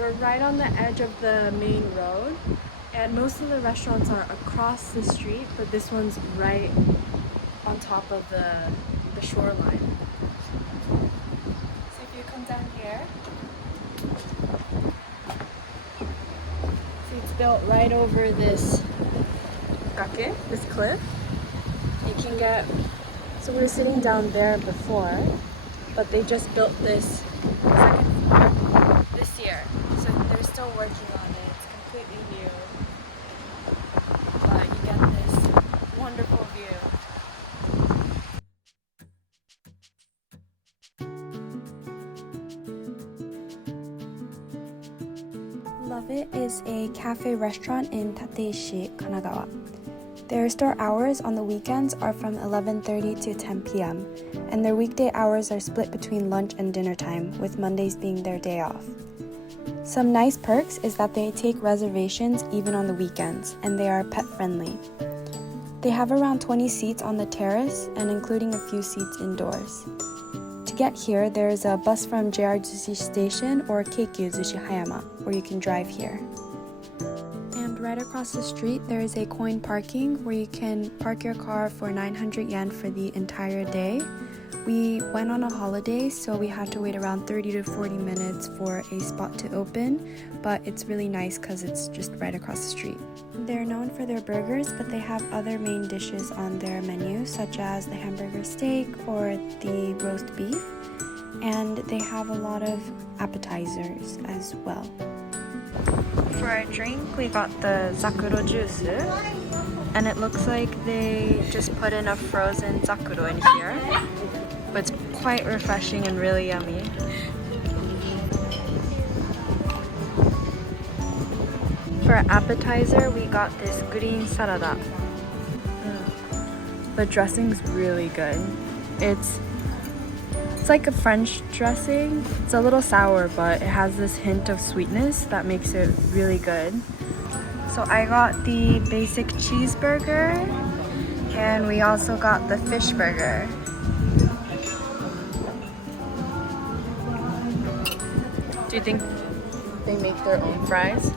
We're right on the edge of the main road, and most of the restaurants are across the street, but this one's right on top of the shoreline. So if you come down here, see it's built right over this gake, this cliff. You can get, so we were sitting down there before, but they just built this second floor this year. So they're still working on it. It's completely new. But you get this wonderful view. LUVIT is a cafe restaurant in Tateishi, Kanagawa. Their store hours on the weekends are from 11:30 to 10 p.m., and their weekday hours are split between lunch and dinner time, with Mondays being their day off. Some nice perks is that they take reservations even on the weekends, and they are pet-friendly. They have around 20 seats on the terrace, and including a few seats indoors. To get here, there is a bus from JR Zushi Station or Keikyu Zushi Hayama, where you can drive here. And right across the street, there is a coin parking where you can park your car for 900 yen for the entire day. We went on a holiday, so we had to wait around 30 to 40 minutes for a spot to open, but it's really nice because it's just right across the street. They're known for their burgers, but they have other main dishes on their menu, such as the hamburger steak or the roast beef, and they have a lot of appetizers as well. For our drink, we got the zakuro juice, and it looks like they just put in a frozen zakuro in here, but it's quite refreshing and really yummy. For our appetizer, we got this green salada. The dressing's really good. It's like a French dressing. It's a little sour, but it has this hint of sweetness that makes it really good. So I got the basic cheeseburger, and we also got the fish burger. Do you think they make their own fries?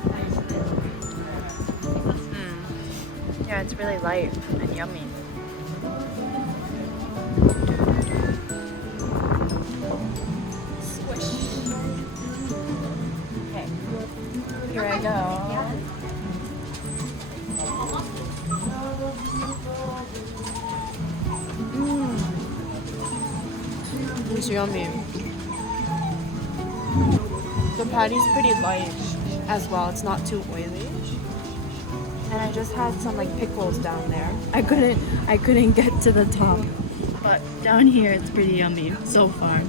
Yeah, it's really light and yummy. Okay, here I go. It's yummy. The patty's pretty light as well. It's not too oily. And I just had some like pickles down there. I couldn't get to the top, but down here it's pretty yummy so far.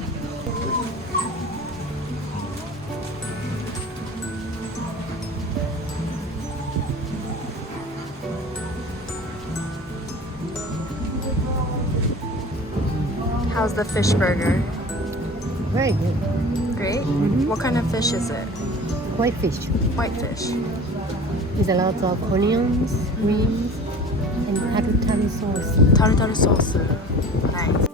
How's the fish burger? Very good. Great? Mm-hmm. What kind of fish is it? White fish. White fish. With a lot of onions, greens, and taru sauce. Taru sauce. Nice.